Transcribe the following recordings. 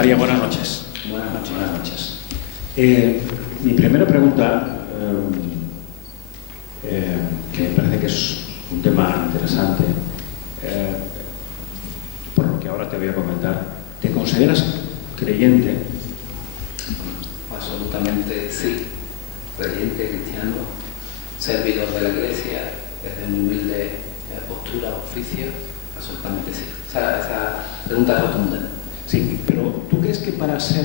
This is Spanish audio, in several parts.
María, buenas noches. Buenas noches. Buenas noches. Mi primera pregunta, que me parece que es un tema interesante, por lo que ahora te voy a comentar. ¿Te consideras creyente? Absolutamente sí. Creyente, cristiano, servidor de la Iglesia, desde una humilde postura, oficio, absolutamente sí. Esa pregunta es rotunda. Sí, pero ¿tú crees que para ser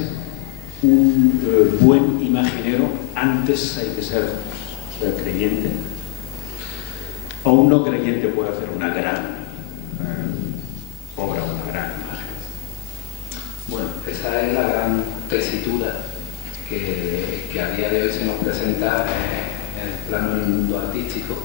un buen imaginero antes hay que ser creyente? ¿O un no creyente puede hacer una gran obra, una gran imagen? Bueno, esa es la gran tesitura que a día de hoy se nos presenta en el plano del mundo artístico,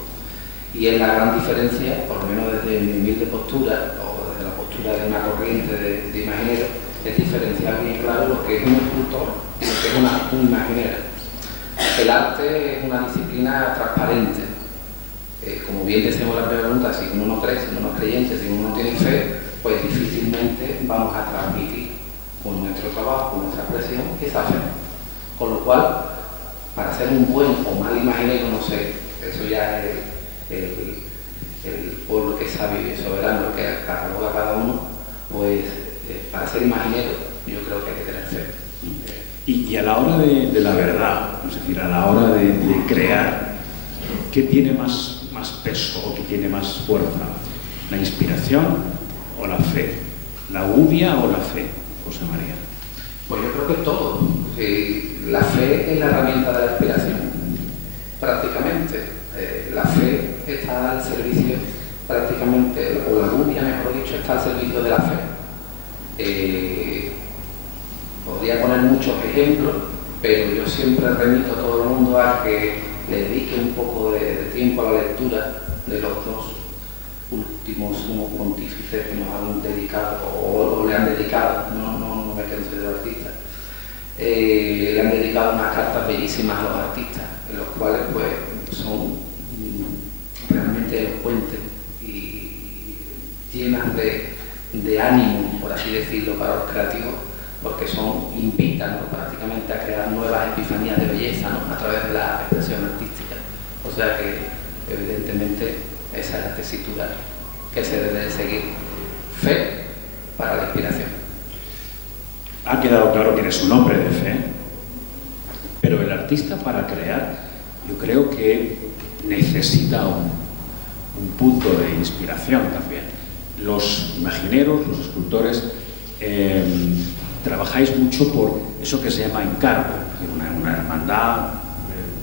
y es la gran diferencia, por lo menos desde mi humilde postura o desde la postura de una corriente de imagineros, es diferenciar bien claro lo que es un escultor y lo que es un imaginero. El arte es una disciplina transparente. Como bien decimos en la primera pregunta, si uno no cree, si uno no es creyente, si uno no tiene fe, pues difícilmente vamos a transmitir con nuestro trabajo, con nuestra expresión, esa fe. Con lo cual, para ser un buen o mal imaginero, no sé, eso ya es el pueblo que es sabio y soberano, lo que cataloga cada uno, pues para ser imaginero yo creo que hay que tener fe. Y a la hora de la verdad, es decir, a la hora de crear, ¿qué tiene más peso o qué tiene más fuerza? ¿La inspiración o la fe? ¿La gudia o la fe, José María? Pues yo creo que todo. La fe es la herramienta de la inspiración, prácticamente. La fe está al servicio, prácticamente, o la gudia, mejor dicho, está al servicio de la fe. Podría poner muchos ejemplos, pero yo siempre remito a todo el mundo a que le dedique un poco de tiempo a la lectura de los dos últimos sumos pontífices que nos han dedicado, o le han dedicado, no me considero artista, le han dedicado unas cartas bellísimas a los artistas, en los cuales pues son realmente elocuentes y llenas de ánimo, por así decirlo, para los creativos, porque invitan, ¿no?, prácticamente a crear nuevas epifanías de belleza, ¿no?, a través de la expresión artística. O sea que, evidentemente, esa es la tesitura que se debe de seguir. Fe para la inspiración. Ha quedado claro que eres un hombre de fe, pero el artista, para crear, yo creo que necesita un punto de inspiración también. Los imagineros, los escultores, trabajáis mucho por eso que se llama encargo, una hermandad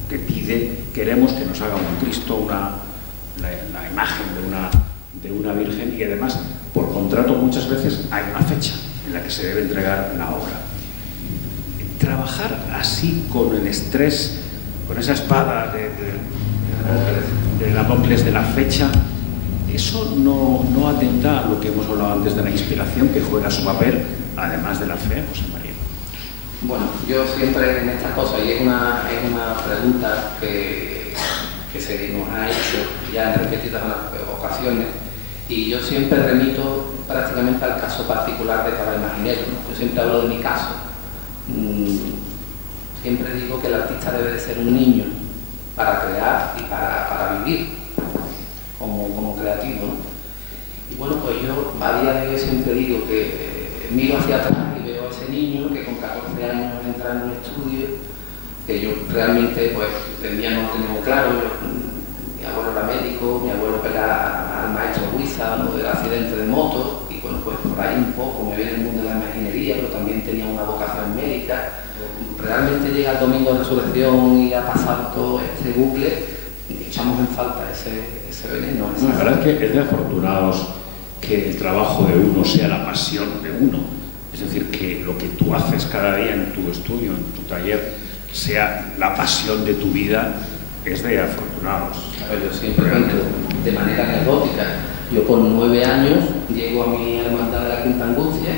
que pide, queremos que nos haga un Cristo, la imagen de una Virgen, y además por contrato muchas veces hay una fecha en la que se debe entregar la obra. Trabajar así con el estrés, con esa espada de Damocles de la fecha, eso no atenta a lo que hemos hablado antes de la inspiración, que juega su papel, además de la fe, José María. Bueno, yo siempre en estas cosas, y es una pregunta que se nos ha hecho ya en repetidas ocasiones, y yo siempre remito prácticamente al caso particular de cada imaginero, ¿no? Yo siempre hablo de mi caso. Siempre digo que el artista debe de ser un niño para crear y para vivir como creativo, ¿no? Y bueno, pues yo a día de hoy siempre digo que miro hacia atrás y veo a ese niño que con 14 años entra en un estudio, que yo realmente pues no tenía claro. Mi abuelo era médico, mi abuelo era al maestro Huiza, ¿no?, del accidente de moto, y bueno, pues por ahí un poco me viene el mundo de la imaginería, pero también tenía una vocación médica. Realmente llega el domingo de resurrección y ha pasado todo este bucle, y echamos en falta ese veneno. No, la verdad es que es de afortunados que el trabajo de uno sea la pasión de uno. Es decir, que lo que tú haces cada día en tu estudio, en tu taller, sea la pasión de tu vida, es de afortunados. Claro, yo siempre cuento de manera anecdótica. Yo con 9 años llego a mi hermandad de la Quinta Angustia,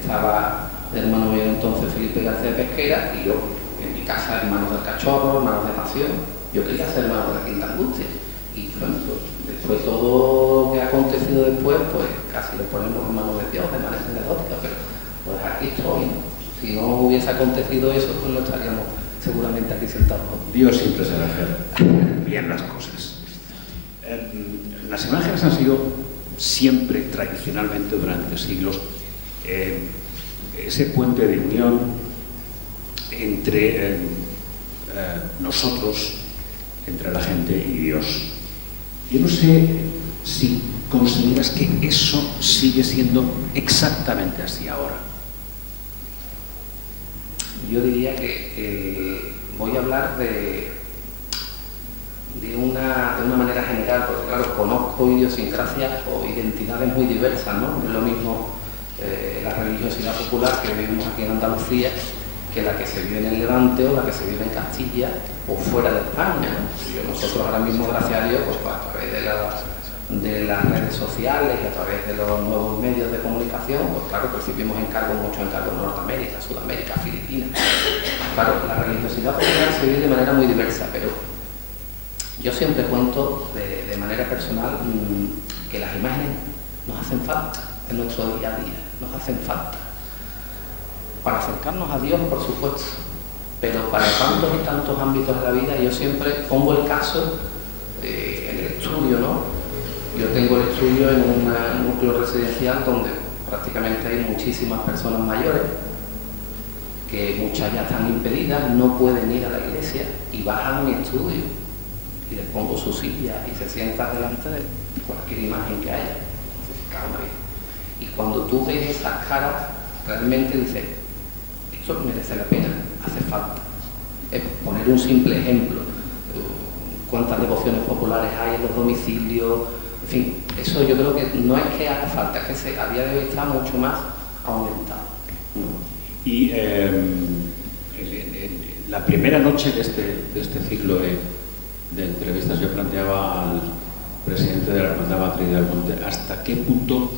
estaba el hermano mío entonces Felipe García Pesquera, y yo en mi casa, hermanos del Cachorro, hermanos de Pasión, yo quería ser hermano de la Quinta Angustia. Y bueno, pues, después todo lo que ha acontecido después, pues casi lo ponemos en manos de Dios de manera anecdótica, pero pues aquí estoy. Si no hubiese acontecido eso, pues no estaríamos seguramente aquí sentados. Dios siempre sabe hacer bien las cosas. Las imágenes han sido siempre, tradicionalmente, durante siglos, ese puente de unión entre nosotros, entre la gente y Dios. Yo no sé si consideras que eso sigue siendo exactamente así ahora. Yo diría que voy a hablar de una manera general, porque claro, conozco idiosincrasias o identidades muy diversas, ¿no? No es lo mismo la religiosidad popular que vivimos aquí en Andalucía que la que se vive en el Levante o la que se vive en Castilla o fuera de España, ¿no? Nosotros ahora mismo, gracias a Dios, pues a través de las redes sociales y a través de los nuevos medios de comunicación, pues claro, recibimos muchos encargos en Norteamérica, Sudamérica, Filipinas. Claro, la religiosidad popular se vive de manera muy diversa, pero yo siempre cuento de manera personal que las imágenes nos hacen falta en nuestro día a día, nos hacen falta para acercarnos a Dios, por supuesto, pero para tantos y tantos ámbitos de la vida. Yo siempre pongo el caso en el estudio, ¿no? Yo tengo el estudio en un núcleo residencial donde prácticamente hay muchísimas personas mayores, que muchas ya están impedidas, no pueden ir a la iglesia y bajan a mi estudio y les pongo su silla y se sientan delante de cualquier imagen que haya, crucificado María. Y cuando tú ves esas caras, realmente dices, esto merece la pena, hace falta. Poner un simple ejemplo, cuántas devociones populares hay en los domicilios, en fin, eso yo creo que no es que haga falta, es que a día de hoy está mucho más aumentado. Y la primera noche de este ciclo de entrevistas yo planteaba al presidente de la Hermandad Matriz del Monte hasta qué punto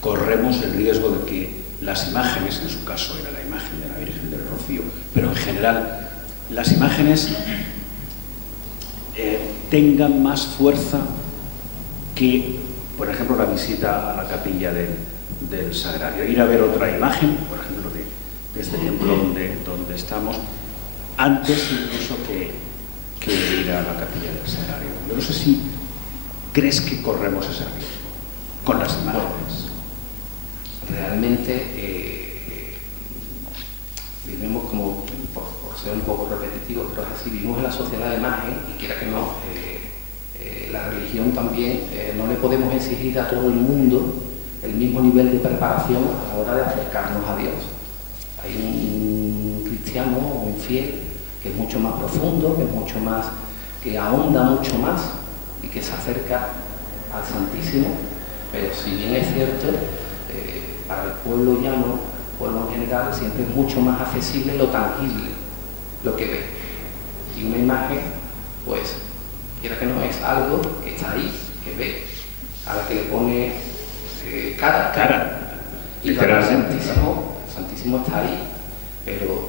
corremos el riesgo de que las imágenes, en su caso era la imagen de la Virgen del Rocío, pero en general las imágenes tengan más fuerza que, por ejemplo, la visita a la capilla del Sagrario. Ir a ver otra imagen, por ejemplo, de este templo donde estamos, antes incluso que ir a la capilla del Sagrario. Yo no sé si crees que corremos ese riesgo con las imágenes. Realmente vivimos, como por ser un poco repetitivo, pero es así, vivimos en la sociedad de imagen y quiera que no, la religión también, no le podemos exigir a todo el mundo el mismo nivel de preparación a la hora de acercarnos a Dios. Hay un cristiano o un fiel que es mucho más profundo, que ahonda mucho más y que se acerca al Santísimo, pero si bien es cierto, para el pueblo llano, el pueblo en general, siempre es mucho más accesible lo tangible, lo que ve. Y una imagen, pues, quiera que no, es algo que está ahí, que ve, a la que le pone cara. Y el Santísimo está ahí, pero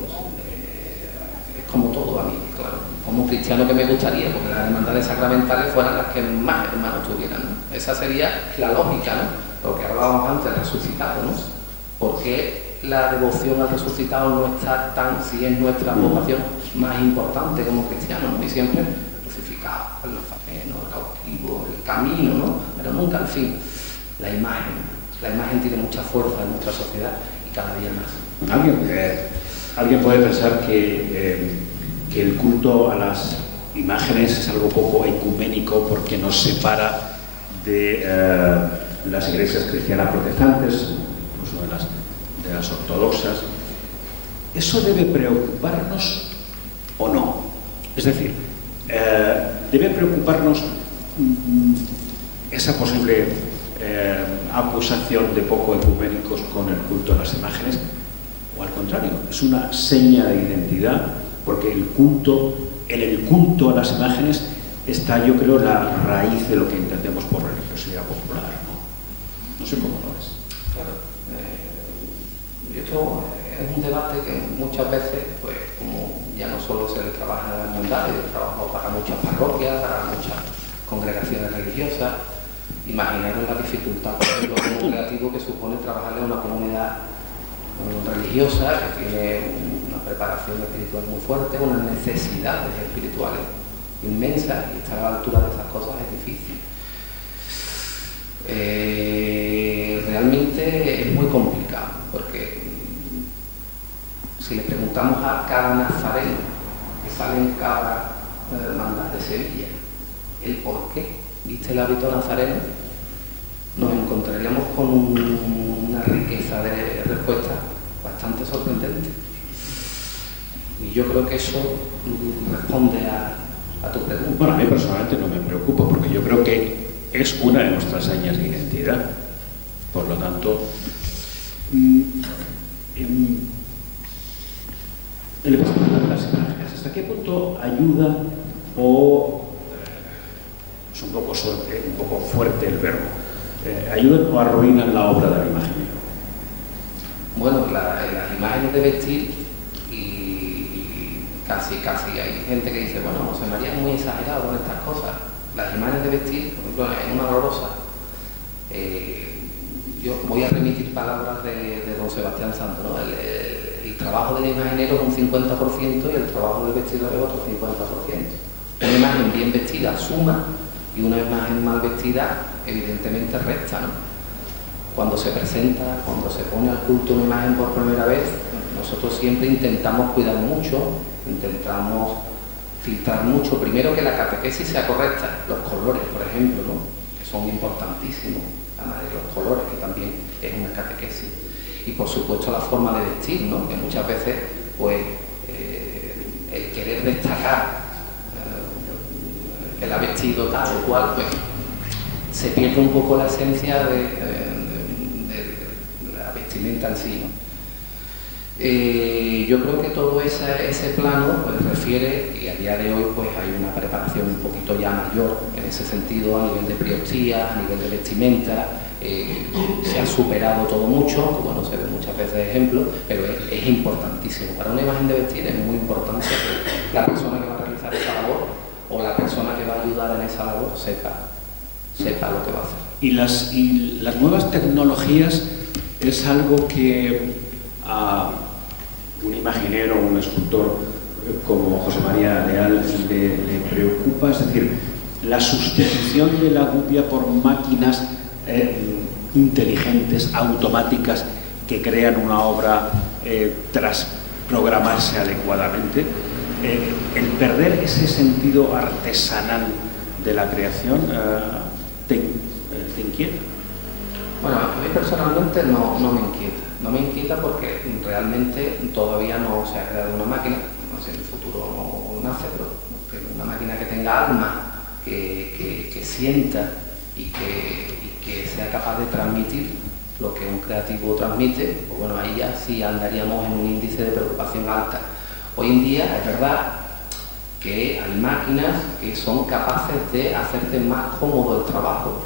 es como todo a mí, claro. Como cristiano que me gustaría, porque las hermandades sacramentales fueran las que más hermanos tuvieran, ¿no? Esa sería la lógica, ¿no? Porque hablábamos antes del resucitado, ¿no? ¿Por qué la devoción al resucitado no está si es nuestra vocación más importante como cristianos, ¿no? Y siempre crucificado, el nazareno, el cautivo, el camino, ¿no? Pero nunca al fin. La imagen tiene mucha fuerza en nuestra sociedad y cada día más. Alguien puede pensar que el culto a las imágenes es algo poco ecuménico porque nos separa de las iglesias cristianas protestantes, incluso de las ortodoxas. ¿Eso debe preocuparnos o no? Es decir, ¿debe preocuparnos esa posible acusación de poco ecuménicos con el culto a las imágenes? O al contrario, es una seña de identidad, porque en el culto a las imágenes está, yo creo, la raíz de lo que entendemos por religiosidad popular, ¿no? No sé cómo lo es. Claro. Esto es un debate que muchas veces, pues, como ya no solo se le trabaja en la hermandad, yo trabajo para muchas parroquias, para muchas congregaciones religiosas. Imaginaros la dificultad, por ejemplo, como creativo que supone trabajarle a una comunidad religiosa, que tiene una preparación espiritual muy fuerte, unas necesidades espirituales inmensas, y estar a la altura de esas cosas es difícil. Realmente es muy complicado, porque si le preguntamos a cada nazareno que sale en cada hermandad de Sevilla el por qué viste el hábito nazareno, nos encontraríamos con una riqueza de respuestas bastante sorprendente. Y yo creo que eso responde a tu pregunta. Bueno, a mí personalmente no me preocupa, porque yo creo que es una de nuestras señas de identidad. Por lo tanto, el episodio de las imágenes, ¿hasta qué punto ayuda o es un poco fuerte el verbo? ¿Ayudan o arruinan la obra del imaginero? Bueno, las imágenes de vestir, y casi hay gente que dice, bueno, José María es muy exagerado con estas cosas. Las imágenes de vestir, por ejemplo, en una Dolorosa, yo voy a remitir palabras de don Sebastián Santos, ¿no? El trabajo del imaginero es un 50% y el trabajo del vestidor es otro 50%. Una imagen bien vestida suma y una imagen mal vestida evidentemente resta, ¿no? Cuando se presenta, cuando se pone al culto una imagen por primera vez, nosotros siempre intentamos cuidar mucho, intentamos filtrar mucho, primero que la catequesis sea correcta, los colores, por ejemplo, ¿no? Que son importantísimos, además de los colores, que también es una catequesis, y por supuesto la forma de vestir, ¿no? Que muchas veces, pues, el querer destacar el ha vestido tal o cual, pues, se pierde un poco la esencia de la vestimenta en sí, ¿no? Yo creo que todo ese plano pues, refiere, y a día de hoy pues hay una preparación un poquito ya mayor en ese sentido, a nivel de priostía, a nivel de vestimenta, se ha superado todo mucho, como no se ve muchas veces ejemplos, pero es importantísimo. Para una imagen de vestir es muy importante que la persona que va a realizar esa labor o la persona que va a ayudar en esa labor sepa lo que va a hacer. Y las nuevas tecnologías es algo que a un imaginero, un escultor como José María Leal le preocupa, es decir, la sustitución de la gubia por máquinas inteligentes, automáticas, que crean una obra tras programarse adecuadamente. El perder ese sentido artesanal de la creación te inquieta. Bueno, a mí personalmente no me inquieta. No me inquieta porque realmente todavía no se ha creado una máquina, no sé, en el futuro no nace, pero una máquina que tenga alma, que sienta y que sea capaz de transmitir lo que un creativo transmite, pues bueno, ahí ya sí andaríamos en un índice de preocupación alta. Hoy en día es verdad que hay máquinas que son capaces de hacerte más cómodo el trabajo.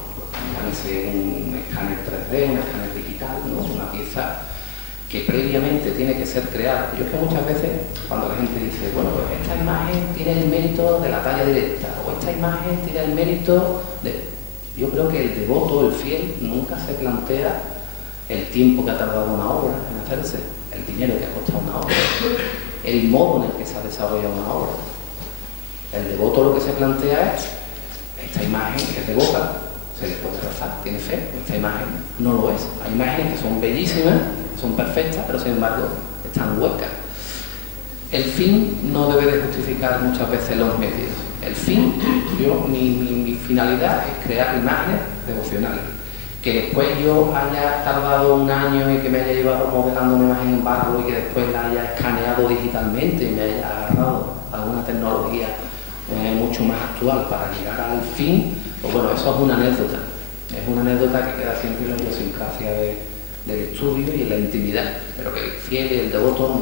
Llámese un escáner 3D, un escáner digital, ¿no? Una pieza que previamente tiene que ser creada. Yo es que muchas veces cuando la gente dice, bueno, pues esta imagen tiene el mérito de la talla directa, o esta imagen tiene el mérito de... Yo creo que el devoto, el fiel, nunca se plantea el tiempo que ha tardado una obra en hacerse, el dinero que ha costado una obra, el modo en el que se ha desarrollado una obra. El devoto lo que se plantea es, esta imagen es devota, se le puede rezar, tiene fe, esta imagen no lo es. Hay imágenes que son bellísimas, son perfectas, pero sin embargo están huecas. El fin no debe de justificar muchas veces los medios. El fin, mi finalidad es crear imágenes devocionales. Que después yo haya tardado un año y que me haya llevado modelando una imagen en barro y que después la haya escaneado digitalmente y me haya agarrado alguna tecnología mucho más actual para llegar al fin, pues bueno, eso es una anécdota. Es una anécdota que queda siempre en la idiosincrasia del estudio y en la intimidad, pero que el fiel y el devoto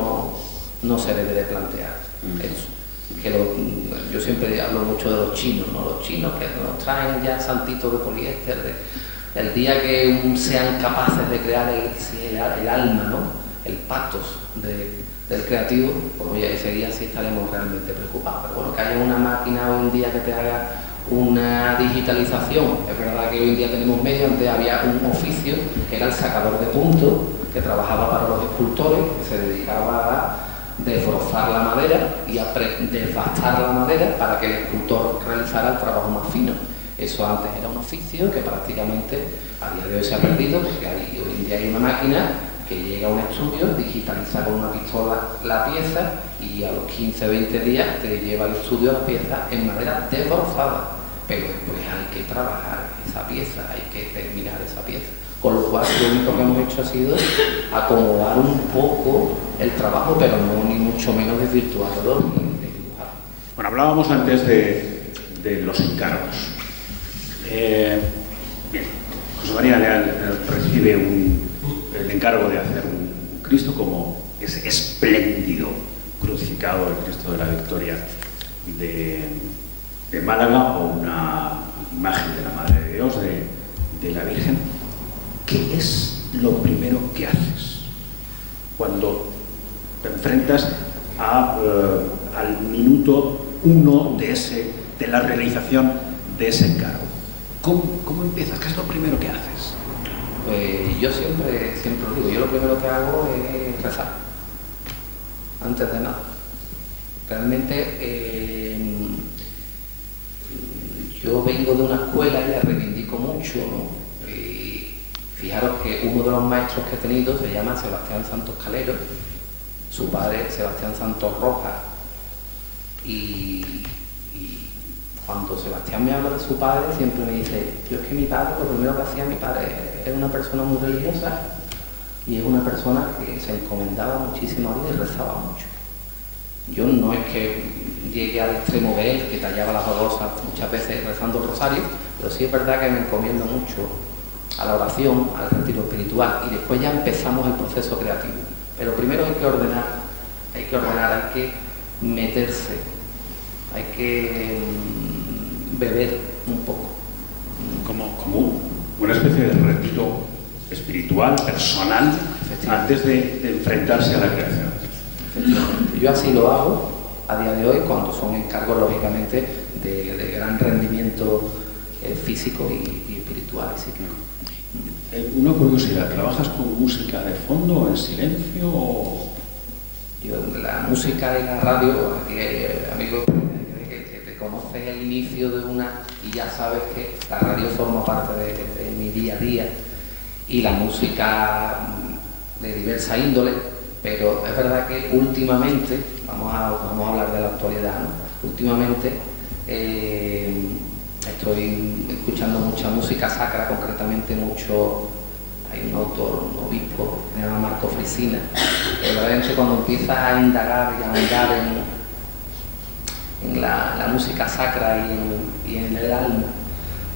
no se debe de plantear eso. Yo siempre hablo mucho de los chinos, ¿no? Los chinos que nos traen ya santitos de poliéster, el día que sean capaces de crear el alma, ¿no? El pathos del creativo, pues oye, ese día sí estaremos realmente preocupados. Pero bueno, que haya una máquina hoy en día que te haga una digitalización. Es verdad que hoy en día tenemos medios, antes había un oficio que era el sacador de puntos, que trabajaba para los escultores, que se dedicaba a desbrozar la madera y a desbastar la madera para que el escultor realizara el trabajo más fino. Eso antes era un oficio que prácticamente a día de hoy se ha perdido, porque hoy en día hay una máquina que llega a un estudio, digitaliza con una pistola la pieza y a los 15-20 días te lleva al estudio la pieza en madera desbrozada. Pero después hay que trabajar esa pieza, hay que terminar esa pieza. Con lo cual lo único que hemos hecho ha sido acomodar un poco el trabajo, pero no ni mucho menos desvirtuarlo ni dibujar. Bueno, hablábamos antes de los encargos. Bien, José María Leal recibe el encargo de hacer un Cristo como ese espléndido crucificado, el Cristo de la Victoria de Málaga, o una imagen de la Madre de Dios, de la Virgen. ¿Qué es lo primero que haces cuando te enfrentas al minuto 1 de la realización de ese encargo? ¿Cómo empiezas? ¿Qué es lo primero que haces? Pues yo siempre lo digo, yo lo primero que hago es rezar, antes de nada. Realmente yo vengo de una escuela y la reivindico mucho, ¿no? Fijaros que uno de los maestros que he tenido se llama Sebastián Santos Calero, su padre Sebastián Santos Rojas, y cuando Sebastián me habla de su padre siempre me dice: yo es que mi padre, lo primero que hacía mi padre, era una persona muy religiosa y es una persona que se encomendaba muchísimo a Dios y rezaba mucho. Yo no es que llegue al extremo de él, que tallaba las baldosas muchas veces rezando el rosario, pero sí es verdad que me encomiendo mucho a la oración, al retiro espiritual, y después ya empezamos el proceso creativo. Pero primero hay que ordenar, hay que meterse, hay que beber un poco. Como una especie de retiro espiritual, personal, antes de enfrentarse a la creación. Efectivamente. Yo así lo hago a día de hoy, cuando son encargos, lógicamente, de gran rendimiento físico y espiritual. Así que... Una curiosidad, ¿trabajas con música de fondo o en silencio? Yo, la música y la radio, aquí hay amigos que te conocen el inicio de una y ya sabes que la radio forma parte de mi día a día, y la música de diversa índole, pero es verdad que últimamente, vamos a hablar de la actualidad, ¿no? Últimamente estoy escuchando mucha música sacra, concretamente hay un autor, un obispo, que se llama Marco Frisina, que realmente cuando empiezas a indagar y a ahondar en la música sacra y en el alma,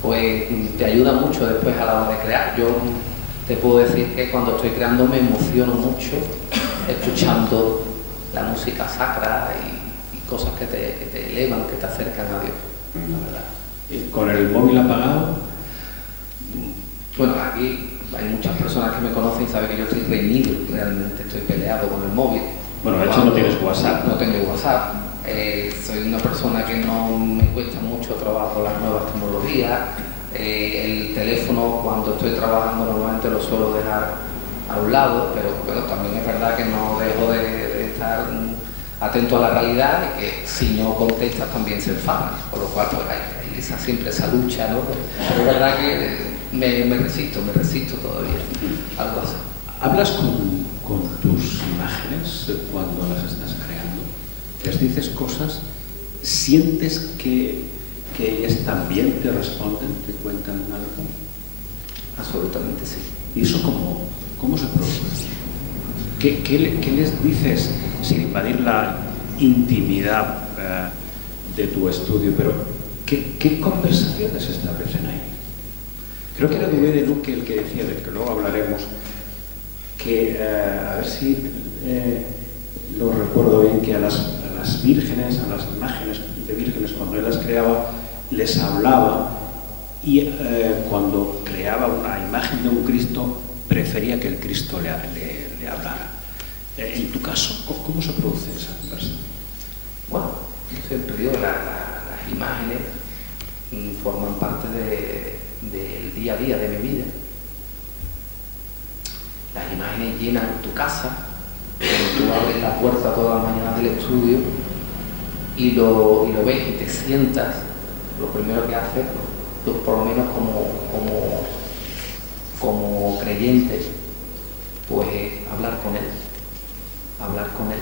pues te ayuda mucho después a la hora de crear. Yo te puedo decir que cuando estoy creando me emociono mucho escuchando la música sacra y cosas que te elevan, que te acercan a Dios, la verdad. ¿Con el móvil apagado? Bueno, aquí hay muchas personas que me conocen y saben que yo estoy reñido, realmente estoy peleado con el móvil. Bueno, de hecho no tienes WhatsApp. No tengo WhatsApp. Soy una persona que no me cuesta mucho trabajo las nuevas tecnologías. El teléfono, cuando estoy trabajando, normalmente lo suelo dejar a un lado, pero bueno, también es verdad que no dejo de estar atento a la realidad y que si no contestas también se enfadan, por lo cual pues, hay siempre esa lucha, ¿no? Pero es verdad que me resisto todavía algo así. ¿Hablas con tus imágenes cuando las estás creando? ¿Les dices cosas? ¿Sientes que ellas también te responden, te cuentan algo? Absolutamente sí. ¿Y eso cómo se produce? ¿Qué les dices sin invadir la intimidad de tu estudio? Pero ¿qué conversaciones se establecen ahí? Creo que era Dubé de Luque el que decía, del que luego hablaremos, que, a ver si lo recuerdo bien, que a las vírgenes, a las imágenes de vírgenes, cuando él las creaba, les hablaba, y cuando creaba una imagen de un Cristo, prefería que el Cristo le hablara. En tu caso, ¿cómo se produce esa conversación? Bueno, yo siempre digo, las imágenes forman parte del día a día de mi vida. las imágenes llenan tu casa, tú abres la puerta todas las mañanas del estudio y lo ves y te sientas, lo primero que haces, pues, por lo menos como creyente, pues hablar con él.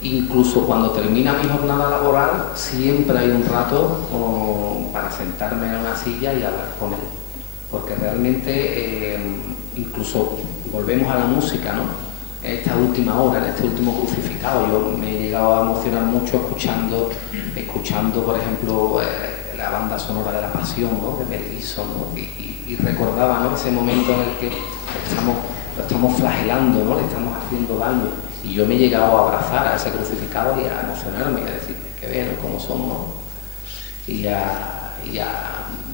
Incluso cuando termina mi jornada laboral, siempre hay un rato para sentarme en una silla y hablar con él, porque realmente incluso volvemos a la música, ¿no? En esta última hora, en este último crucificado, yo me he llegado a emocionar mucho escuchando por ejemplo, la banda sonora de La Pasión, ¿no? De Mel Gibson, ¿no? Y recordaba, ¿no? Ese momento en el que lo estamos flagelando, ¿no? Le estamos haciendo daño. Y yo me he llegado a abrazar a ese crucificado y a emocionarme y a decir, que vean cómo somos, y a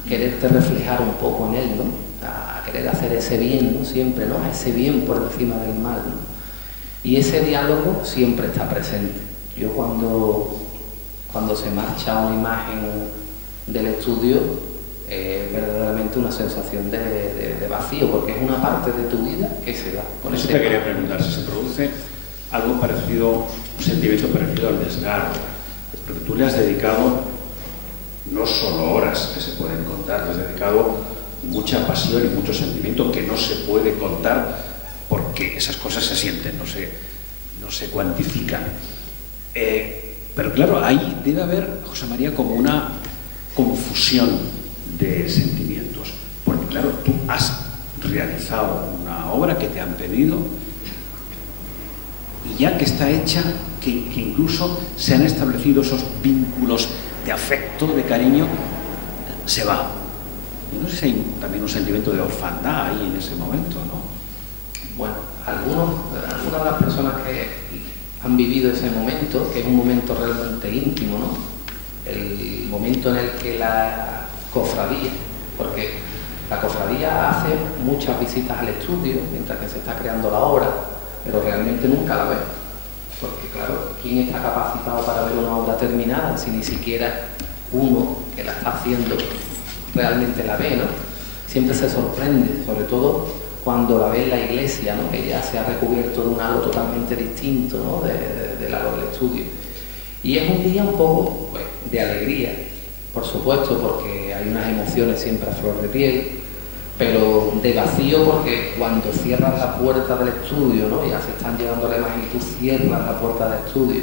quererte reflejar un poco en él, ¿no? A querer hacer ese bien, ¿no? Siempre, ¿no? Ese bien por encima del mal, ¿no? Y ese diálogo siempre está presente. Yo cuando se marcha una imagen del estudio, es verdaderamente una sensación de vacío, porque es una parte de tu vida que se da. Con eso te quería preguntar, si se produce algo parecido, un sentimiento parecido al desgarro, porque tú le has dedicado no solo horas que se pueden contar, le has dedicado mucha pasión y mucho sentimiento que no se puede contar porque esas cosas se sienten, no se cuantifican. Pero claro, ahí debe haber, José María, como una confusión de sentimientos, porque claro, tú has realizado una obra que te han pedido y ya que está hecha, que incluso se han establecido esos vínculos de afecto, de cariño, se va. Y no sé si hay también un sentimiento de orfandad ahí en ese momento, ¿no? Bueno, algunas de las personas que han vivido ese momento, que es un momento realmente íntimo, ¿no? El momento en el que la cofradía, porque la cofradía hace muchas visitas al estudio mientras que se está creando la obra, pero realmente nunca la ve, porque claro, ¿quién está capacitado para ver una obra terminada si ni siquiera uno que la está haciendo realmente la ve, ¿no? Siempre se sorprende, sobre todo cuando la ve en la iglesia, ¿no? Que ya se ha recubierto de un halo totalmente distinto, ¿no? del halo del estudio. Y es un día un poco, pues, de alegría, por supuesto, porque hay unas emociones siempre a flor de piel, pero de vacío porque cuando cierras la puerta del estudio, ¿no? Ya se están llevando la imagen y tú cierras la puerta del estudio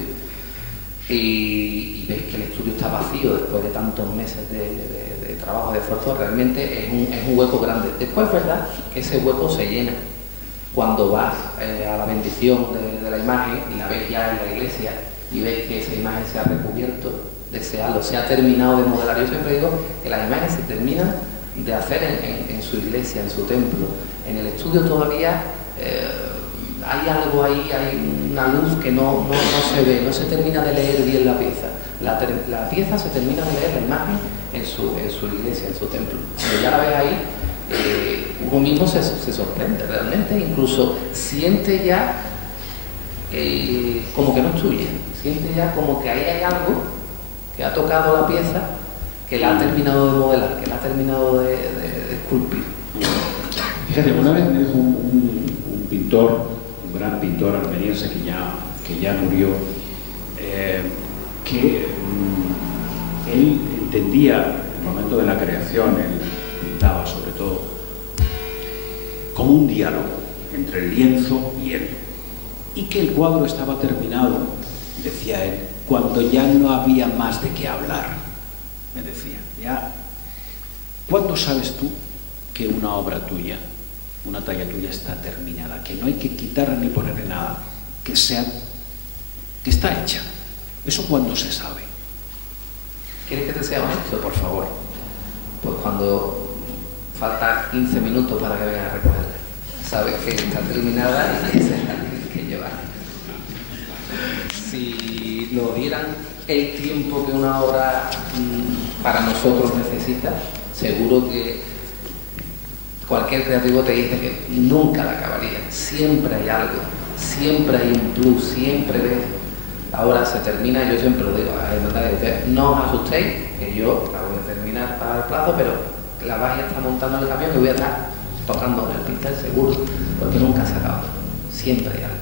y ves que el estudio está vacío después de tantos meses de trabajo, de esfuerzo, realmente es un hueco grande. Después es verdad que ese hueco se llena cuando vas a la bendición de la imagen y la ves ya en la iglesia y ves que esa imagen se ha recubierto de ese halo, se ha terminado de modelar. Yo siempre digo que las imágenes se terminan de hacer en su iglesia, en su templo. En el estudio todavía hay algo ahí, hay una luz que no se ve, no se termina de leer bien la pieza. La pieza se termina de leer, la imagen, en su iglesia, en su templo. Cuando ya la ves ahí, uno mismo se sorprende realmente, incluso siente ya como que no es tuya, siente ya como que ahí hay algo que ha tocado la pieza, que la ha terminado de modelar, que la ha terminado de esculpir. Fíjate, una vez me dijo un pintor, un gran pintor armeniense que ya murió, que él entendía el momento de la creación, él pintaba sobre todo, como un diálogo entre el lienzo y él, y que el cuadro estaba terminado, decía él, cuando ya no había más de qué hablar, me decía. Ya, ¿cuándo sabes tú que una obra tuya, una talla tuya está terminada, que no hay que quitarle ni ponerle nada, que está hecha? ¿Eso cuándo se sabe? ¿Quieres que te sea honesto, por favor? Pues cuando falta 15 minutos para que vengan a recogerla. Sabes que está terminada y que se la tienes que llevar. Si nos dieran el tiempo que una obra para nosotros necesita, seguro que cualquier creativo te dice que nunca la acabaría. Siempre hay algo, siempre hay un plus, siempre ves. Ahora se termina, yo siempre lo digo a la hermandad de ustedes, no os asustéis, que yo la voy a terminar para el plazo, pero la vais a estar montando en el camión y voy a estar tocando en el pincel seguro. porque nunca se acaba, siempre hay algo.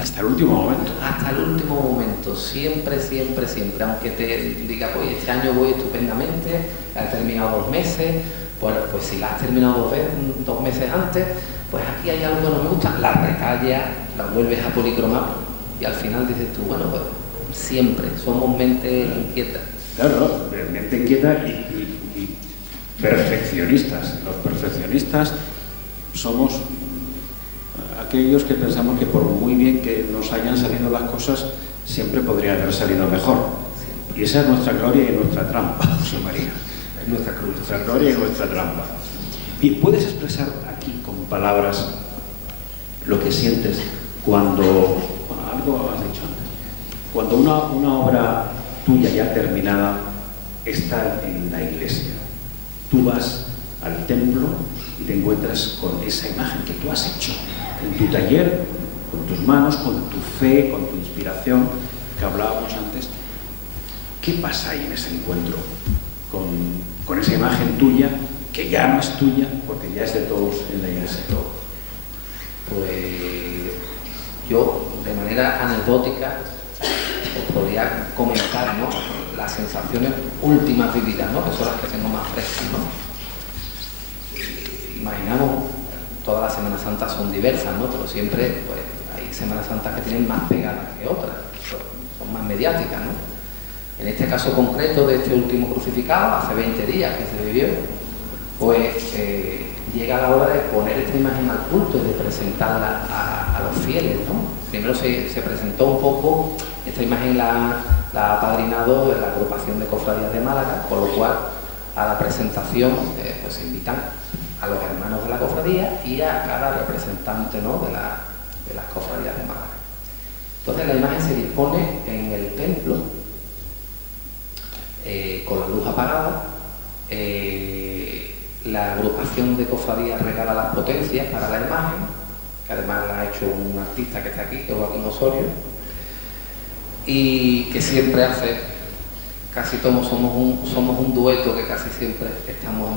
Hasta el último momento. Hasta el último momento, siempre, siempre, siempre. Aunque te diga, pues este año voy estupendamente, he terminado 2 meses, pues si la has terminado 2 meses antes, pues aquí hay algo que no me gusta, la retallas, la vuelves a policromar y al final dices tú, bueno, pues siempre somos mente inquieta. Claro, mente inquieta y perfeccionistas. Los perfeccionistas somos aquellos que pensamos que por muy bien que nos hayan salido las cosas, siempre podría haber salido mejor. Y esa es nuestra gloria y nuestra trampa, José María. Es nuestra gloria y nuestra trampa. Y puedes expresar aquí con palabras lo que sientes cuando, bueno, algo has dicho antes, cuando una obra tuya ya terminada está en la iglesia. Tú vas al templo y te encuentras con esa imagen que tú has hecho en tu taller, con tus manos, con tu fe, con tu inspiración, que hablábamos antes. ¿Qué pasa ahí en ese encuentro con esa imagen tuya, que ya no es tuya, porque ya es de todos en la iglesia? Pues yo, de manera anecdótica, os podría comentar, ¿no?, las sensaciones últimas vividas, ¿no?, que son las que tengo más frescas, ¿no? Imaginamos, todas las Semanas Santas son diversas, ¿no?, pero siempre pues, hay Semanas Santas que tienen más pegadas que otras, son más mediáticas, ¿no? En este caso concreto de este último crucificado, hace 20 días que se vivió, pues llega la hora de poner esta imagen al culto y de presentarla a los fieles, ¿no? Primero se presentó un poco, esta imagen la ha apadrinado la agrupación de cofradías de Málaga, con lo cual a la presentación pues se invitan a los hermanos de la cofradía y a cada representante, ¿no?, de las cofradías de Málaga. Entonces la imagen se dispone en el templo con la luz apagada. La agrupación de cofradías regala las potencias para la imagen, que además la ha hecho un artista que está aquí, que es Joaquín Osorio, y que siempre hace, casi todos somos un dueto que casi siempre estamos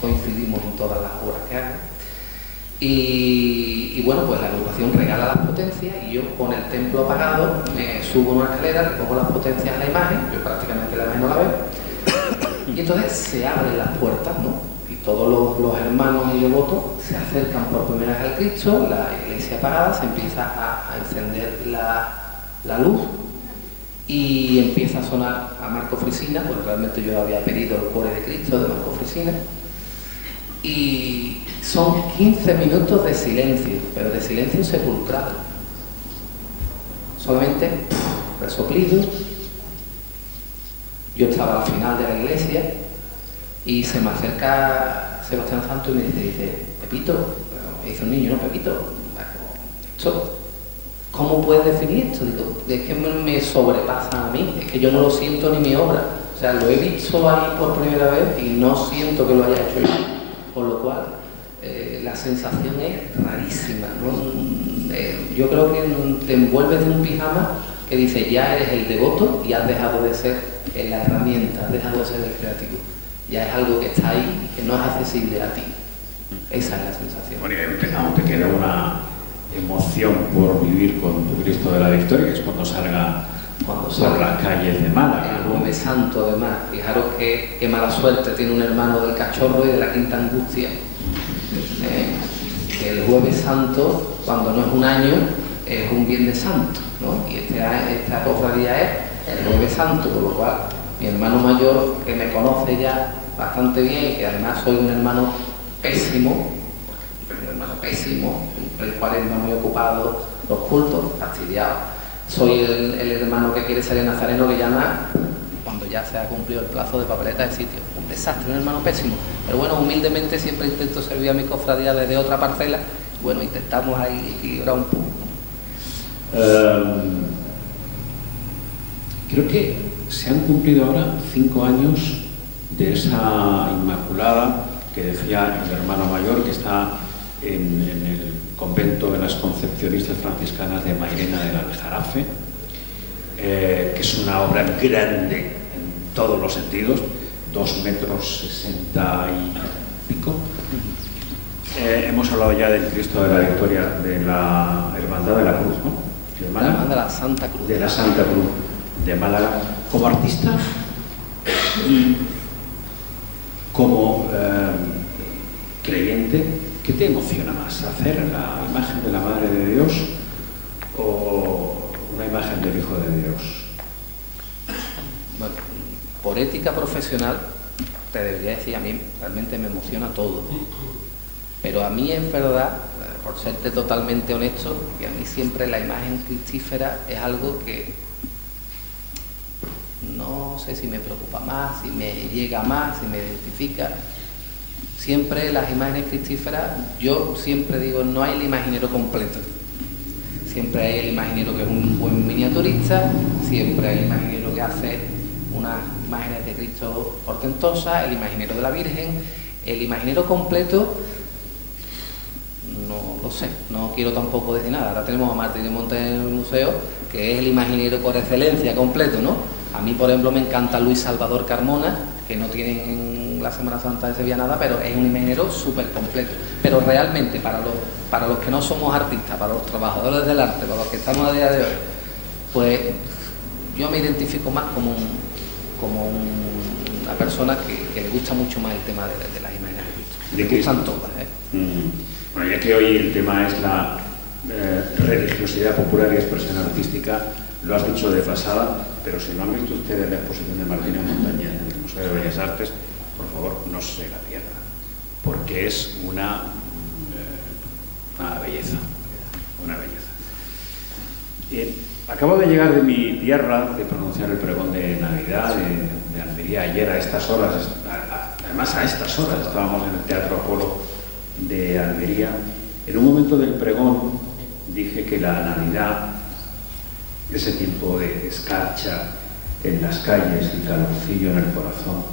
coincidimos en todas las obras que hago. Y bueno, pues la agrupación regala las potencias y yo con el templo apagado me subo en una escalera, le pongo las potencias a la imagen, yo prácticamente la imagen no la veo, y entonces se abren las puertas, ¿no? Y todos los hermanos y devotos se acercan por primera vez al Cristo, la iglesia apagada, se empieza a encender la luz y empieza a sonar a Marco Frisina, porque realmente yo había pedido el Cuore de Cristo de Marco Frisina, y son 15 minutos de silencio, pero de silencio sepulcral. Solamente resoplidos. Yo estaba al final de la iglesia y se me acerca Sebastián Santos y me dice, Pepito, me dice un niño, no, Pepito, ¿cómo puedes definir esto? Digo, es que me sobrepasa a mí, es que yo no lo siento ni mi obra. O sea, lo he visto ahí por primera vez y no siento que lo haya hecho yo. Con lo cual, la sensación es rarísima, ¿no? Yo creo que te envuelves de un pijama que dice, ya eres el devoto y has dejado de ser la herramienta, has dejado de ser el creativo. Ya es algo que está ahí y que no es accesible a ti. Esa es la sensación. Bueno, y te queda una emoción por vivir con tu Cristo de la Victoria, que es cuando salga por las calles de Málaga. El Jueves Santo, además. Fijaros qué mala suerte tiene un hermano del Cachorro y de la Quinta Angustia. Que el Jueves Santo, cuando no es un año, es un Viernes Santo, ¿no? Y esta cofradía es el Jueves Santo, con lo cual mi hermano mayor, que me conoce ya bastante bien, que además soy un hermano pésimo, el cual es muy ocupado los cultos, fastidiado. Soy el hermano que quiere ser el nazareno, que llama cuando ya se ha cumplido el plazo de papeleta de sitio. Un desastre, un hermano pésimo. Pero bueno, humildemente siempre intento servir a mi cofradía desde otra parcela. Bueno, intentamos ahí equilibrar un poco. Creo que se han cumplido ahora 5 años de esa Inmaculada que decía el hermano mayor, que está en el convento de las Concepcionistas Franciscanas de Mairena del Aljarafe, que es una obra grande en todos los sentidos, 2,60 metros y pico, Hemos hablado ya del Cristo de la Victoria, de la Hermandad de la Cruz, ¿no? De Málaga. La Hermandad de la Santa Cruz. De la Santa Cruz de Málaga. Como artista y como creyente, ¿qué te emociona más? ¿Hacer la imagen de la Madre de Dios o una imagen del Hijo de Dios? Bueno, por ética profesional te debería decir, a mí realmente me emociona todo, pero a mí es verdad, por serte totalmente honesto, que a mí siempre la imagen cristífera es algo que no sé si me preocupa más, si me llega más, si me identifica. Siempre las imágenes cristíferas, yo siempre digo, no hay el imaginero completo. Siempre hay el imaginero que es un buen miniaturista, siempre hay el imaginero que hace unas imágenes de Cristo portentosas, el imaginero de la Virgen, el imaginero completo, no lo sé, no quiero tampoco decir nada. Ahora tenemos a Martín de Monte en el museo, que es el imaginero por excelencia completo, ¿no? A mí, por ejemplo, me encanta Luis Salvador Carmona, que no tienen en la Semana Santa de Sevilla nada, pero es un imaginero súper completo. Pero realmente, para los que no somos artistas, para los trabajadores del arte, para los que estamos a día de hoy, pues yo me identifico más como una persona que le gusta mucho más el tema de las imágenes de Cristo. Me gustan todas, ¿eh? Bueno, ya que hoy el tema es la religiosidad popular y expresión artística, lo has dicho de pasada, pero si no han visto ustedes la exposición de Martínez Montañés en el Museo de Bellas Artes, por favor, no se la pierdan, porque es una belleza, una belleza. Acabo de llegar de mi tierra, de pronunciar el pregón de Navidad de Almería ayer a estas horas, además a estas horas, estábamos en el Teatro Apolo de Almería. En un momento del pregón dije que la Navidad, ese tiempo de escarcha en las calles y calorcillo en el corazón,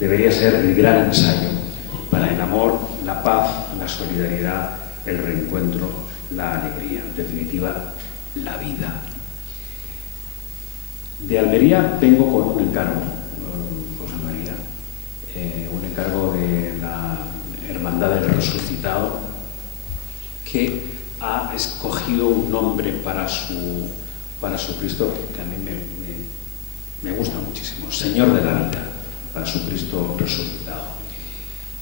debería ser el gran ensayo para el amor, la paz, la solidaridad, el reencuentro, la alegría, en definitiva, la vida. De Almería vengo con un encargo, José María, un encargo de la Hermandad del Resucitado, que ha escogido un nombre para su Cristo que a mí me gusta muchísimo, Señor de la Vida, para su Cristo resucitado.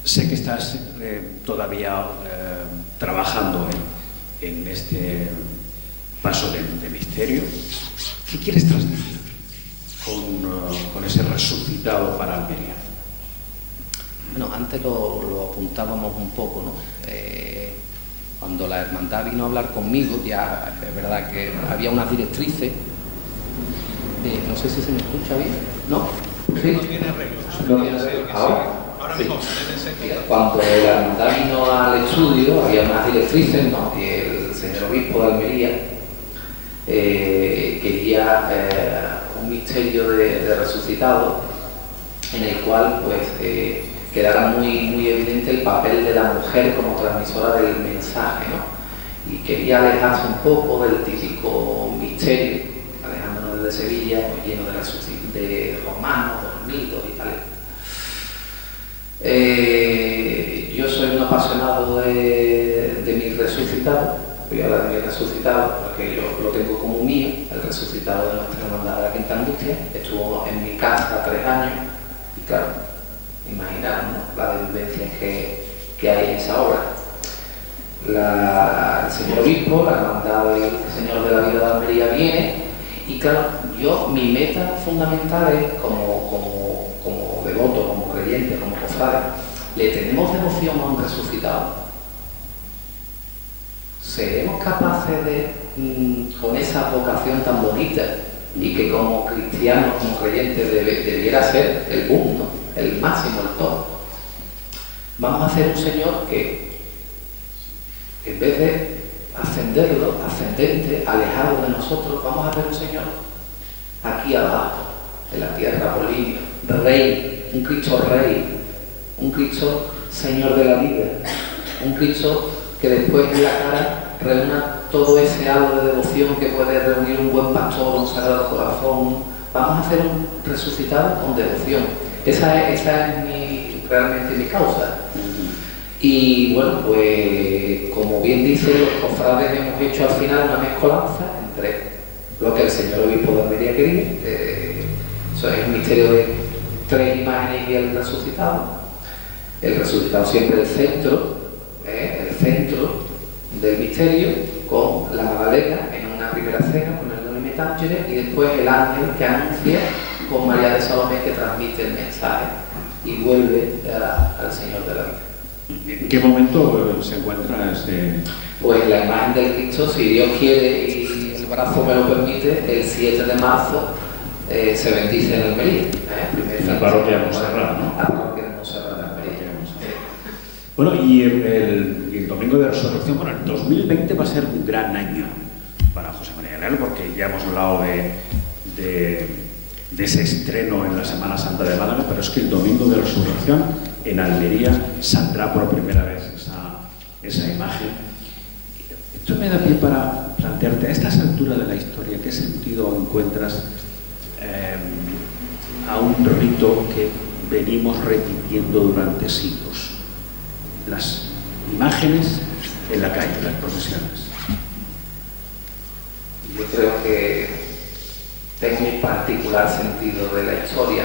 Sé que estás todavía trabajando en este paso de misterio. ¿Qué quieres transmitir con ese resucitado para Almería? Bueno, antes lo apuntábamos un poco, ¿no? Cuando la hermandad vino a hablar conmigo, ya es verdad que había unas directrices, no sé si se me escucha bien, ¿no? ¿Sí? No tiene arreglos. No tiene arreglos. Ahora sí. mejor. Cuando la hermandad vino al estudio, había unas directrices, ¿no? Y el señor obispo de Almería quería un misterio de resucitado en el cual pues quedara muy evidente el papel de la mujer como transmisora del mensaje, ¿no? Y quería alejarse un poco del típico misterio, alejándonos de Sevilla, pues, lleno de romanos, dormidos y tal. Yo soy un apasionado de mi resucitado, voy a hablar de mi resucitado porque yo lo tengo como mío, el resucitado de nuestra hermandad de la Quinta Angustia. Estuvo en mi casa 3 años y claro, imaginaron, ¿no?, la vivencia que hay en esa obra. El señor obispo, la hermandad del Señor de la Vida de Almería viene y claro, mi meta fundamental es como devoto, como creyente, como cofrade, ¿le tenemos devoción a un resucitado? ¿Seremos capaces de, con esa vocación tan bonita y que como cristianos, como creyentes debiera ser el boom, ¿no?, el máximo, el top? Vamos a hacer un Señor que en vez de ascenderlo, ascendente, alejado de nosotros, vamos a hacer un Señor aquí abajo, en la tierra, Políneo, Rey, un Cristo Rey, un Cristo Señor de la vida, un Cristo que después en la cara reúna todo ese halo de devoción que puede reunir un buen pastor, un sagrado corazón. Vamos a hacer un resucitado con devoción. Esa es realmente mi causa. Y bueno, pues como bien dice, los cofrades hemos hecho al final una mezcolanza entre lo que el señor obispo de Almería quería, eso es el misterio de 3 imágenes y el resucitado siempre el centro del misterio, con la Magdalena en una primera cena con el Doni Metangere y después el ángel que anuncia con María de Salomé, que transmite el mensaje y vuelve al Señor de la vida. ¿En qué momento se encuentra este? Pues la imagen del Cristo, si Dios quiere y el brazo me lo permite, el 7 de marzo se bendice en Almería. En la parroquia de Montserrat, ¿no? La parroquia de Montserrat de Almería. Bueno, y el domingo de resurrección, bueno, el 2020 va a ser un gran año para José María Leal, porque ya hemos hablado de ese estreno en la Semana Santa de Málaga, pero es que el domingo de resurrección en Almería saldrá por primera vez esa imagen. Esto me da pie para plantearte, a estas alturas de la historia, ¿qué sentido encuentras a un rito que venimos repitiendo durante siglos? Las imágenes en la calle, las procesiones. Yo creo que tengo mi particular sentido de la historia.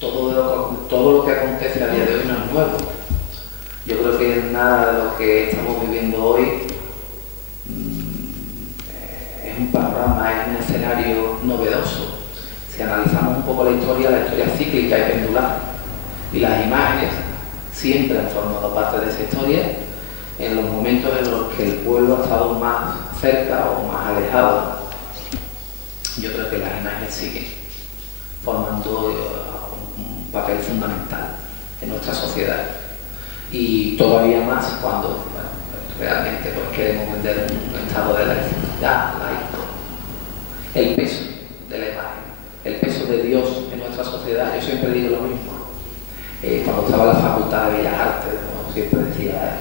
Todo lo que acontece a día de hoy no es nuevo. Yo creo que nada de lo que estamos viviendo hoy es un panorama, es un escenario novedoso. Si analizamos un poco la historia es cíclica y pendular. Y las imágenes siempre han formado parte de esa historia en los momentos en los que el pueblo ha estado más cerca o más alejado. Yo creo que las imágenes siguen formando un papel fundamental en nuestra sociedad. Y todavía más cuando realmente queremos vender un estado de laicidad, laico. El peso de la imagen, el peso de Dios en nuestra sociedad. Yo siempre digo lo mismo. Cuando estaba en la Facultad de Bellas Artes, ¿no? Siempre decía,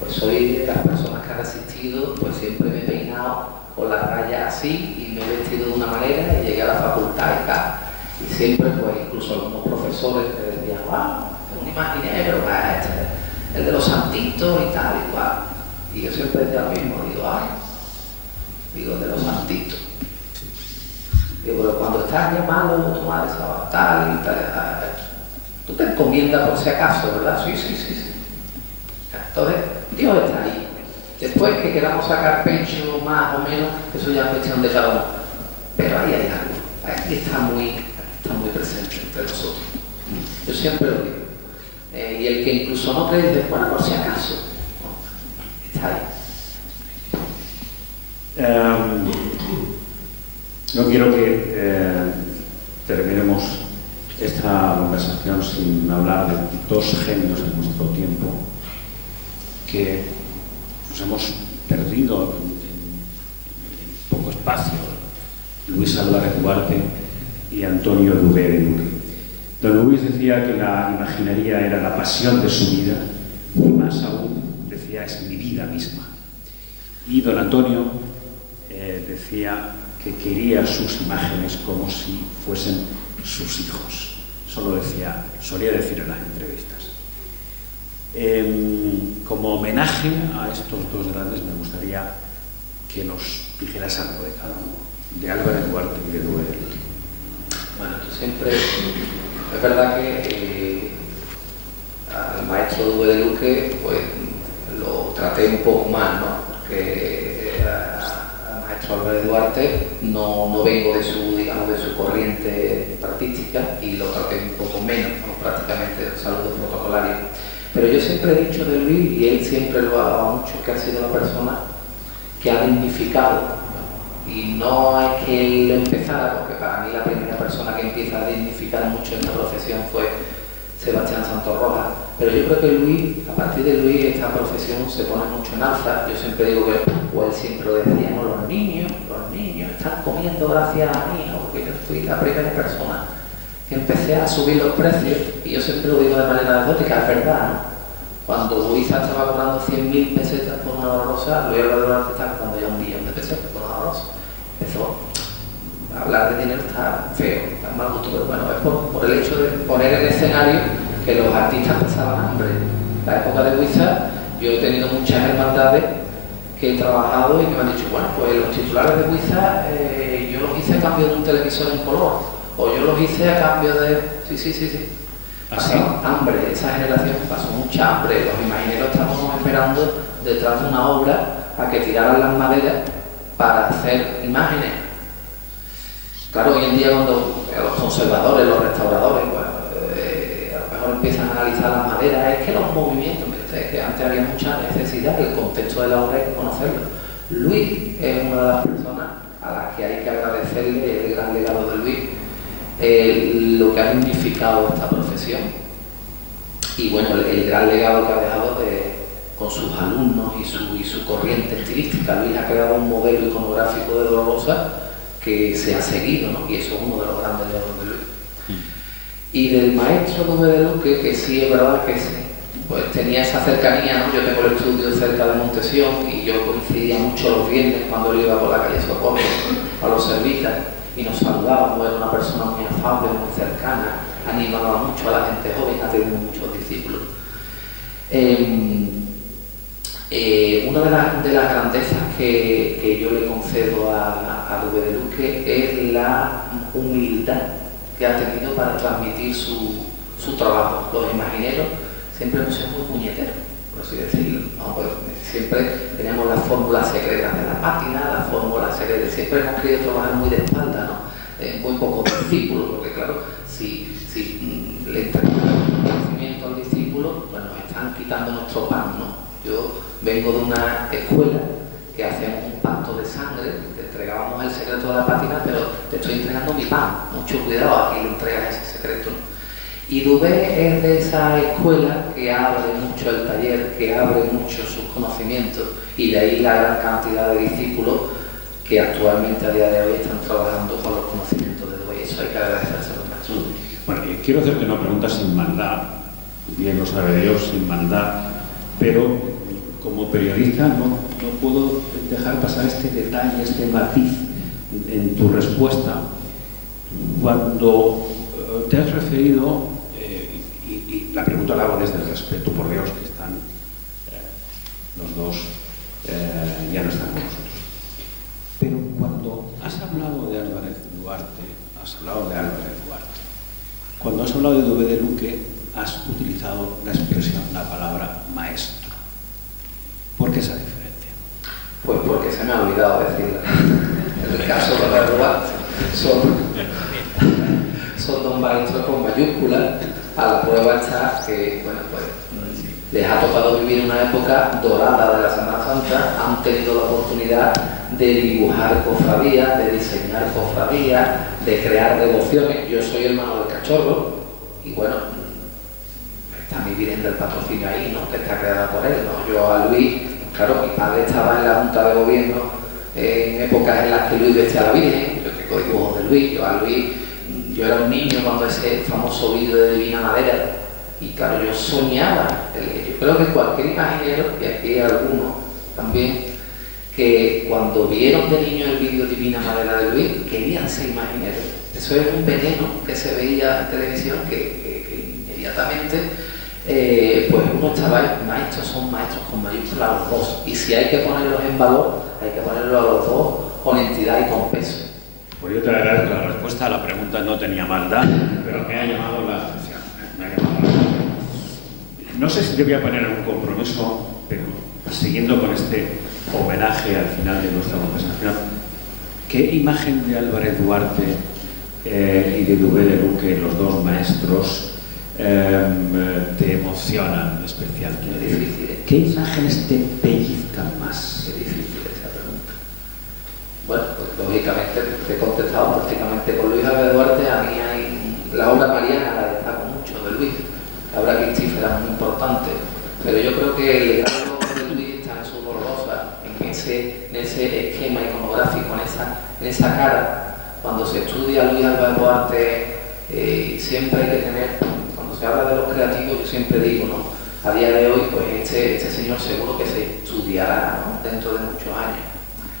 pues soy de las personas que han resistido, pues siempre me he peinado con la raya así y me he vestido de una manera y llegué a la facultad y tal. Y siempre, pues incluso algunos profesores me decían, wow, es un imaginero, el de los santitos y tal y cual. Y yo siempre decía lo mismo, digo, el de los santitos. Digo, pero cuando estás llamado, tu madre tal y tal, tú te encomiendas por si acaso, ¿verdad? Sí. Entonces, Dios está ahí. Después que queramos sacar pecho más o menos, eso ya es cuestión de cada uno. Pero ahí hay algo. Aquí está muy presente entre nosotros. Yo siempre lo digo. Y el que incluso no cree, dice, bueno, por si acaso. No, está ahí. No quiero que terminemos esta conversación sin hablar de 2 genios en nuestro tiempo que nos hemos perdido en poco espacio: Luis Álvarez Duarte y Antonio Dubé de Luque. Don Luis decía que la imaginería era la pasión de su vida, y más aún decía, es mi vida misma. Y don Antonio decía que quería sus imágenes como si fuesen sus hijos. Solía decir en las entrevistas. Como homenaje a estos 2 grandes, me gustaría que nos dijeras algo de cada uno, de Álvarez Duarte y de Dubé de Luque. Bueno, yo siempre, es verdad que al maestro Dubé de Luque pues lo traté un poco más, ¿no? Porque al maestro Álvarez Duarte no vengo de su corriente artística y lo traté un poco menos, ¿no? Prácticamente saludos protocolarios. Pero yo siempre he dicho de Luis, y él siempre lo ha dado mucho, que ha sido la persona que ha dignificado, ¿no? Y no es que él lo empezara, porque para mí la primera persona que empieza a dignificar mucho esta profesión fue Sebastián Santos Rojas. Pero yo creo que Luis, a partir de Luis, esta profesión se pone mucho en alza. Yo siempre digo que, o él siempre lo decía, ¿no? Los niños están comiendo gracias a mí, ¿no? Porque yo fui la primera persona que empecé a subir los precios, y yo siempre lo digo de manera anecdótica, es verdad, ¿no? Cuando Luisa estaba cobrando 100.000 pesetas por una dolorosa, Luis Álvarez Duarte está cobrando ya 1 millón de pesetas por una dolorosa. Empezó a hablar de dinero, está feo, está mal gusto, pero bueno, es por el hecho de poner en escenario que los artistas pasaban hambre. En la época de Huizar yo he tenido muchas hermandades que he trabajado y que me han dicho, bueno, pues los titulares de Huizar yo los hice a cambio de un televisor en color, o yo los hice a cambio de... Sí. Pasaban hambre, esa generación pasó mucha hambre. Los imagineros estábamos esperando detrás de una obra a que tiraran las maderas para hacer imágenes. Claro, hoy en día cuando los conservadores, los restauradores, pues, a lo mejor empiezan a analizar las maderas, es que los movimientos, es que antes había mucha necesidad, el contexto de la obra hay que conocerlo. Luis es una de las personas a las que hay que agradecerle el gran legado de Luis, lo que ha unificado esta profesión y bueno, el gran legado que ha dejado con sus alumnos y su corriente estilística. Luis ha creado un modelo iconográfico de Dolorosa que se ha seguido, ¿no? Y eso es uno de los grandes logros de Luis. Y del maestro Dube de Luque, que sí es verdad que pues tenía esa cercanía, ¿no? Yo tengo el estudio cerca de Montesión y yo coincidía mucho los viernes cuando él iba por la calle Socorro a los servitas y nos saludábamos. Era una persona muy afable, muy cercana, animaba mucho a la gente joven, ha tenido muchos discípulos. Una de las grandezas que yo le concedo a Dube de Luque es la humildad que ha tenido para transmitir su trabajo. Los imagineros siempre hemos sido muy puñeteros, por así decirlo, ¿no? Pues siempre teníamos las fórmulas secretas de la pátina, las fórmulas secretas, siempre hemos querido trabajar muy de espalda, ¿no? Muy pocos discípulos, porque claro, si le entregamos conocimiento al discípulo, pues nos están quitando nuestro pan, ¿no? Yo vengo de una escuela que hacemos un pacto de sangre, te entregábamos el secreto de la pátina, pero te estoy entregando mi pan, mucho cuidado a quien le entregas ese secreto, ¿no? Y Dube es de esa escuela que abre mucho el taller, que abre mucho sus conocimientos, y de ahí la gran cantidad de discípulos que actualmente a día de hoy están trabajando con los conocimientos de Dube. Eso hay que agradecérselo mucho. Bueno, y quiero hacerte una pregunta sin maldad, bien lo sabe Dios, sin maldad, pero como periodista no puedo dejar pasar este detalle, este matiz en tu respuesta. Cuando te has referido, y la pregunta la hago desde el respeto, por Dios, que están los dos, ya no están con nosotros. Pero cuando has hablado de Álvarez Duarte, cuando has hablado de Dube de Luque, has utilizado la expresión, la palabra maestro. ¿Por qué esa diferencia? Pues porque se me ha olvidado decirlo. En el caso de Álvarez Duarte, son dos maestros con mayúsculas. A la prueba está que, bueno, pues les ha tocado vivir una época dorada de la Semana Santa, han tenido la oportunidad de dibujar cofradías, de diseñar cofradías, de crear devociones. Yo soy hermano del Cachorro y bueno, está mi Virgen del Patrocinio ahí, ¿no? Que está creada por él, ¿no? Yo a Luis, claro, mi padre estaba en la Junta de Gobierno en épocas en las que Luis vestía a la Virgen, yo tengo dibujos de Luis, yo era un niño cuando ese famoso vídeo de Divina Madera, y claro, yo soñaba, yo creo que cualquier imaginero, y aquí hay algunos también, que cuando vieron de niño el vídeo Divina Madera de Luis, querían ser imagineros. Eso es un veneno que se veía en televisión, que inmediatamente, pues uno estaba, maestros son maestros con mayúsculas los dos, y si hay que ponerlos en valor, hay que ponerlos a los dos con entidad y con peso. Pues yo te agradezco la respuesta, la pregunta no tenía maldad, pero me ha llamado la atención. No sé si te voy a poner en un compromiso, pero siguiendo con este homenaje al final de nuestra conversación, ¿qué imagen de Álvarez Duarte y de Dube de Luque, los dos maestros, te emocionan especialmente? ¿Qué imágenes te pellizcan más? Qué difícil esa pregunta. Bueno, pues lógicamente te he contestado prácticamente con Luis Álvarez Duarte. A mí hay la obra mariana, la destaco mucho de Luis, la obra cristífera es muy importante, pero yo creo que el legado de Luis está en su Dolorosa, en ese esquema iconográfico, en esa cara. Cuando se estudia Luis Álvarez Duarte, siempre hay que tener, cuando se habla de los creativos, yo siempre digo, ¿no? A día de hoy, pues este señor seguro que se estudiará, ¿no? Dentro de muchos años.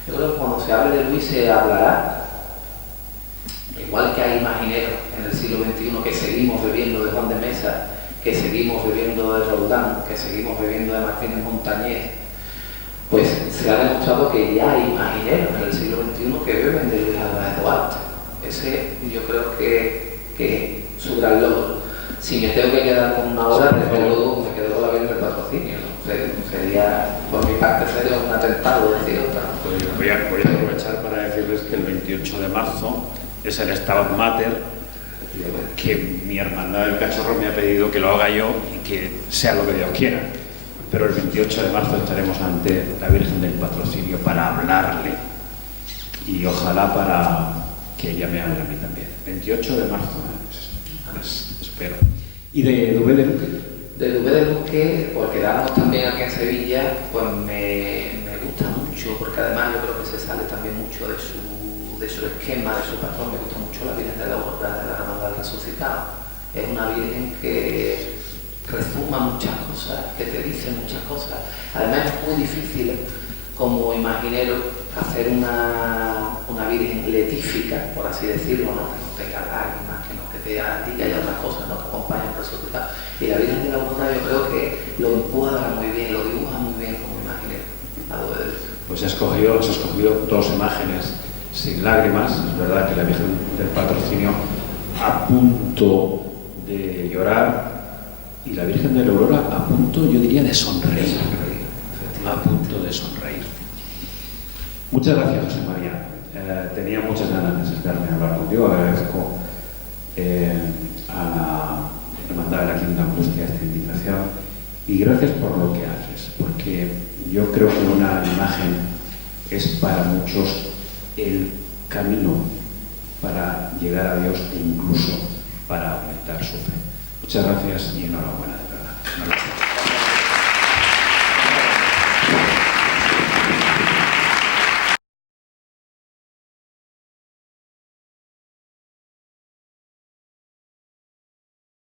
Yo creo que cuando se hable de Luis se hablará, igual que hay imagineros en el siglo XXI que seguimos bebiendo de Juan de Mesa que seguimos bebiendo de Roldán, que seguimos bebiendo de Martínez Montañés, pues se ha demostrado que ya hay imagineros en el siglo XXI que beben de Luis Álvarez Duarte. Ese yo creo que es su gran logro. Si me tengo que quedar con una hora, desde luego me quedo con la Virgen del Patrocinio, ¿no? Sería, por mi parte, sería un atentado decir otra. Voy a aprovechar para decirles que el 28 de marzo es el Stabat Mater, que mi hermandad del Cachorro me ha pedido que lo haga yo y que sea lo que Dios quiera. Pero el 28 de marzo estaremos ante la Virgen del Patrocinio para hablarle y ojalá para que ella me hable a mí también. 28 de marzo, espero. ¿Y de Dubé de Luque? De Dubé de Luque, por quedarnos también aquí en Sevilla, pues me gusta mucho, porque además yo creo que se sale también mucho de su esquema, de su patrón. Me gusta mucho la Virgen de la Aurora, de la Hermandad del Resucitado. Es una Virgen que rezuma muchas cosas, que te dice muchas cosas. Además es muy difícil como imaginero hacer una Virgen letífica, por así decirlo, ¿no? Que no tenga lágrimas, que te diga ya otras cosas, ¿no? Que acompaña el Resucitado. Y la Virgen de la Aurora yo creo que lo encuadra muy bien, lo dibuja muy bien como imaginero. Pues has escogido dos imágenes sin lágrimas. Es verdad que la Virgen del Patrocinio a punto de llorar y la Virgen de la Aurora a punto, yo diría, de sonreír. A punto de sonreír. Muchas gracias, José María. Tenía muchas ganas de sentarme a hablar contigo. Agradezco a la Hermandad de la Quinta Angustia esta invitación y gracias por lo que haces, porque yo creo que una imagen es para muchos el camino para llegar a Dios e incluso para aumentar su fe. Muchas gracias y enhorabuena, de verdad.